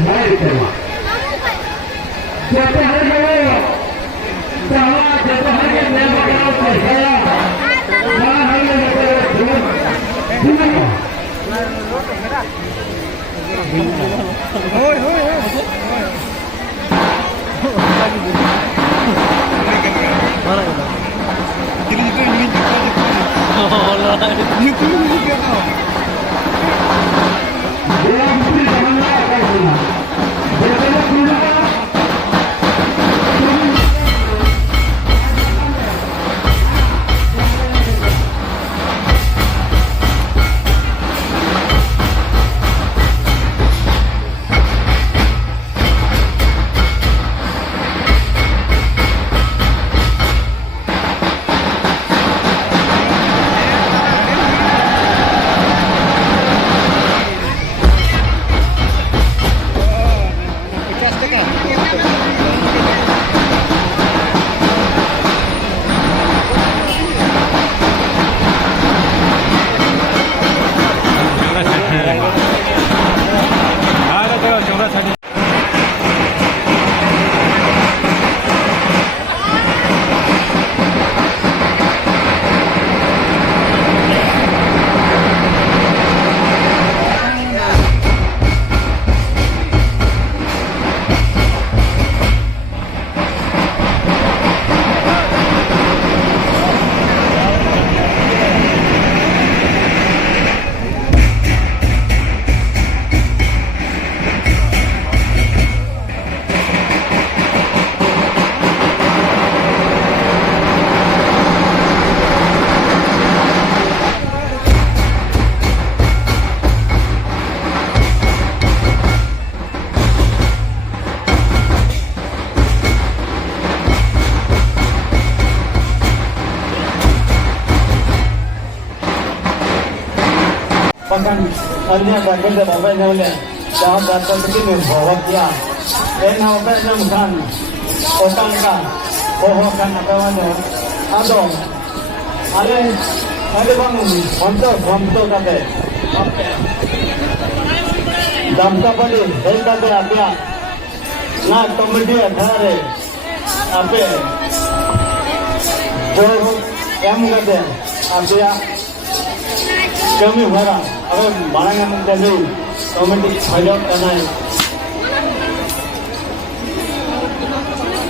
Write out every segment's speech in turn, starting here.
Baik tema. Jatuh harga lo, sama jatuh harga nama kalau saya, mana harga betul, gimana? Hoi hoi hoi. Mana itu? Ini itu ini juga. Oh lah. Itu juga. Dia mesti jangan apa ini. Dia tidak punya. Pakan अन्य बातों से बाबा ने बोले जहाँ बातों से में बहुत KIA ये ना होता है ना खान ओतन का ओहो का नकावा ने आदो अरे बांगुनी हम तो करते दमका पड़ी हेल्थ पे आपिया ना कमिटी अठारे आपे जो एम करते आपिया कमी हो रहा अब बारह मिनट नहीं कमेटी खजो करना है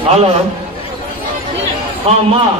हेलो हाँ माँ